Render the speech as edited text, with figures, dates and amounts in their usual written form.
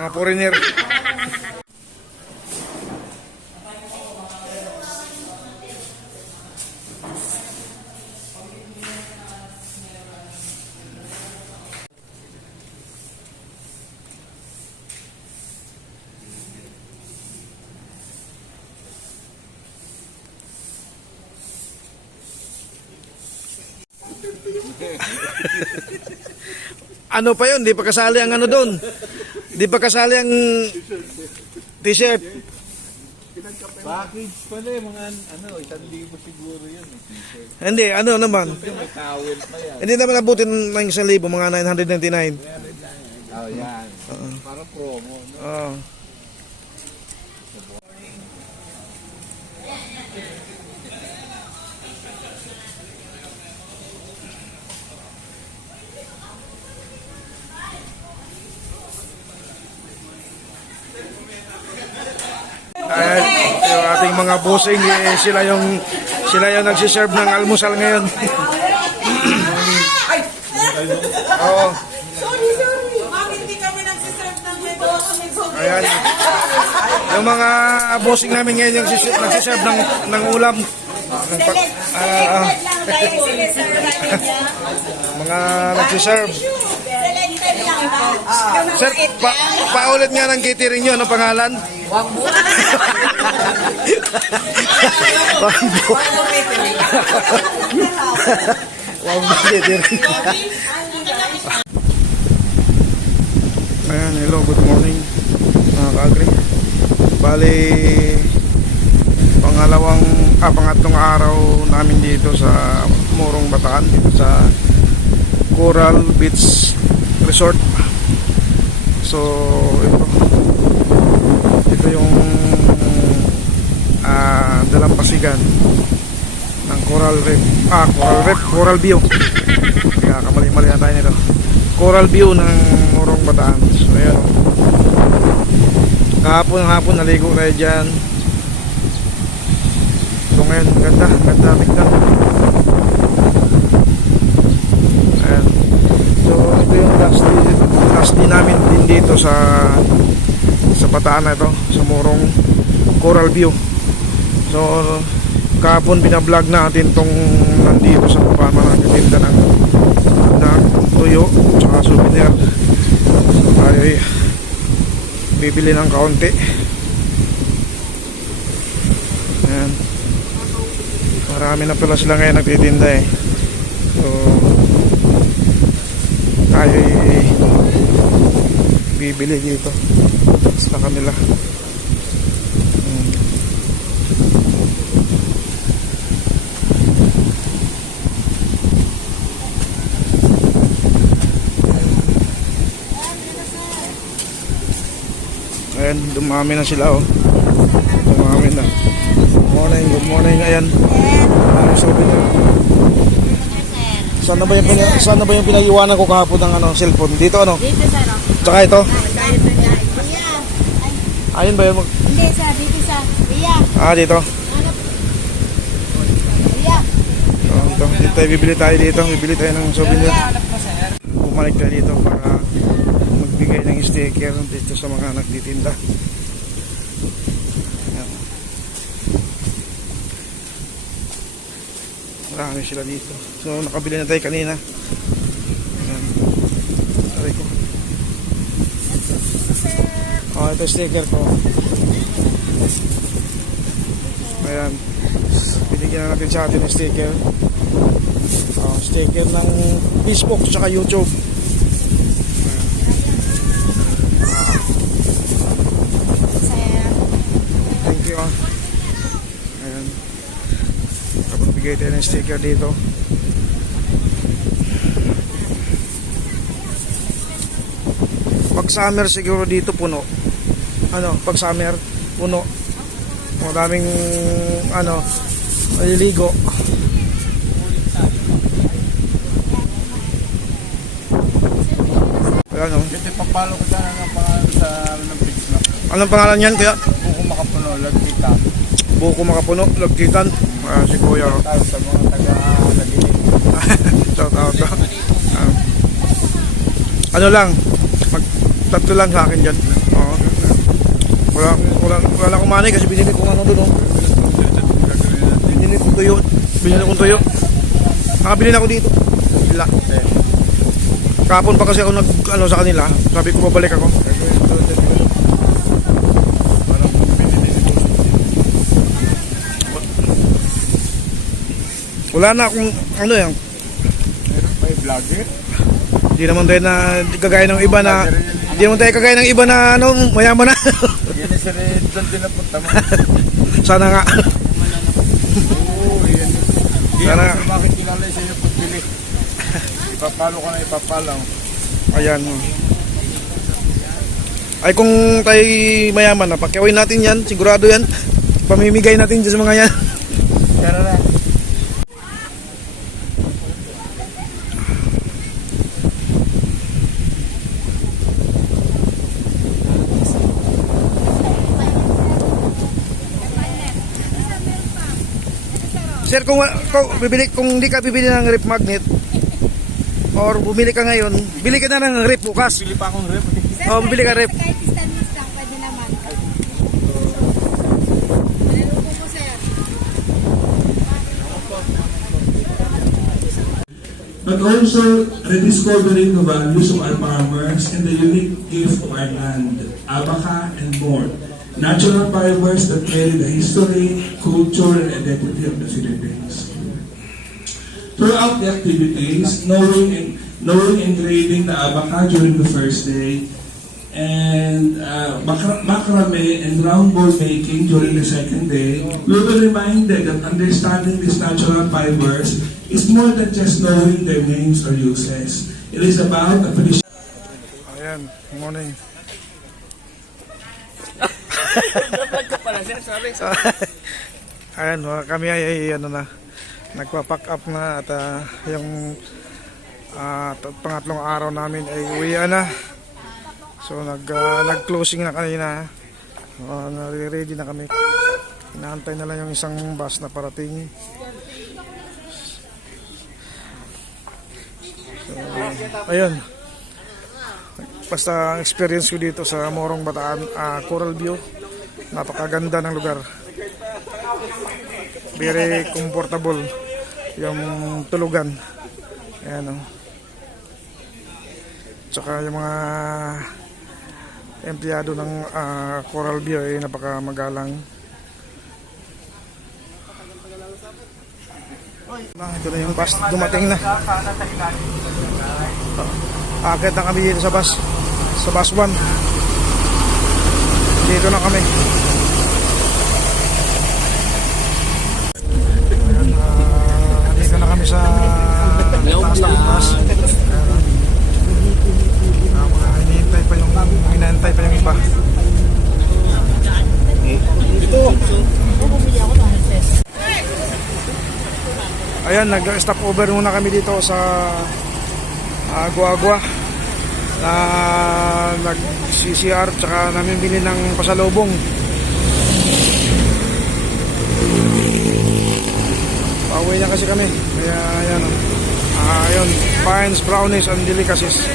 Mga foreigner. Ano pa yun? Di pa kasali ang ano doon. Di pa kasali ang t-shirt. Package pala yung mga 1,000 siguro yun. T-shirt. Hindi, ano naman. May towel pa yan. Hindi naman abutin ng 1,000, mga 999. Oh, yan. Para promo. No? Oo. Ayan, yung ating mga bossing, sila yung nagsiserve ng almusal ngayon. Oo. Sorry. Ma'am, hindi kami nagsiserve ng medyo. Ayan. Yung mga bossing namin ngayon yung nagsiserve ng ulam. Mga nagsiserve. Sir, paulit nga ng catering nyo, ano pangalan? Wangbo. Wangbo catering. Ayan, hello, good morning mga ka-agri. Bali, pangatlong araw namin dito sa Morong Bataan, dito sa Coral Beach Resort. So ito yung dalampasigan ng Coral View. Kaya kamali-mali na tayo nito. Coral View ng Morong Bataan. So ayan, kahapon naligo tayo dyan. So ngayon ganda tignan. Ayan. So ito yung last day namin din dito sa Bataan na ito, sa Morong Coral View. So kahapon binablog natin tong nandito sa baba, mga nagtitinda ng tuyo tsaka souvenir. Tayo bibili ng kaunti. Ayan, marami na pala sila ngayon nagtitinda eh. So tayo bibili dito sa kanila. Ayan, dumami na sila oh. Dumami na. Good morning. Ayan. Souvenir. Sana ba yung pinaiwanan ko kahapon ng cellphone? Dito ano? Dito sa ano? Tsaka ito? Iya. Ayun ba yung Hindi, dito sa Iya. dito? Iya. Dito tayo bibili tayo ng souvenir. Bumalik tayo dito para magbigay ng sticker dito sa mga nagtitinda. Ayan. Marami sila dito. So nakabili na tayo kanina. Ayan. Aray ko. Ito sticker ko. Ayan. Binigyan na natin sa atin ng sticker. Sticker ng Facebook tsaka YouTube. Thank you. Ayan. Bigay tayo ng sticker dito. Pag summer siguro dito puno. Pag summer puno. Madaming maliligo. Ayan o. Hindi, papalo ko dyan ang pangalan sa page na. Anong pangalan yan kaya? Buko Makapuno, Lagkitan. Buko Makapuno, Lagkitan. Si Kuya. Tayo sa mga taga-Lagkitan. Shout out. Ano lang, tatlo lang sa akin dyan. Wala akong money kasi binili ko ano doon. Oh. Binili kong tuyo. Nakabili na ako dito. Bila. Kapon pa kasi ako sa kanila. Sabi ko babalik ako. Wala na akong ano yan. May vlogger. Hindi naman tayo na kagaya ng iba na ano, mayaman na. Yan isa rin doon din napunta mo. Sana nga. Oo, yan. Hindi Sana- ako makikilala sa iyo pagbili. Ipapalo ka na ipapalaw. Ayan. Oh. Ay kung tayo mayaman na, pakiawin natin yan, sigurado yan. Pamimigay natin dyan sa mga yan. Tara na. Sir, kung hindi ka bibili ng rep magnet or bumili ka ngayon, bili ka na ng rep bukas. Bili pa akong rep. Oh, bili ka rep. Kahit stainless lang, pwede naman. Maluluko po, sir. But also rediscovering the values of our farmers and the unique gift of our land, abaca and more. Natural fibers that carry the history, culture, and identity of the Philippines. Throughout the activities, knowing and grading the abaca during the first day, and macrame and round ball making during the second day, we were reminded that understanding these natural fibers is more than just knowing their names or uses. It is about appreciating. Ayan, morning. Ayan, kami ay ano na, nagpa-pack up na at yung pangatlong araw namin ay uwian na. So nag-closing na kanina. Nare-ready na kami. Inaantay na lang yung isang bus na parating. So, ayun. Basta ang experience ko dito sa Morong Bataan, Coral View. Napakaganda ng lugar. Very comfortable yung tulugan. Ayan o. Tsaka yung mga empleyado ng Coral View ay napakamagalang. Ito na yung bus, dumating na. Akit na kami dito sa bus 1. Dito na kami. Ayan, dito na kami sa taas ng bus. Hinihintay pa yung iba. Ayan, nag-stop over muna kami dito sa Agua-Agua na nag-CCR tsaka namin bili ng pasalubong. Pauwi na kasi kami kaya ayan ayun, pines, brownies and delicacies.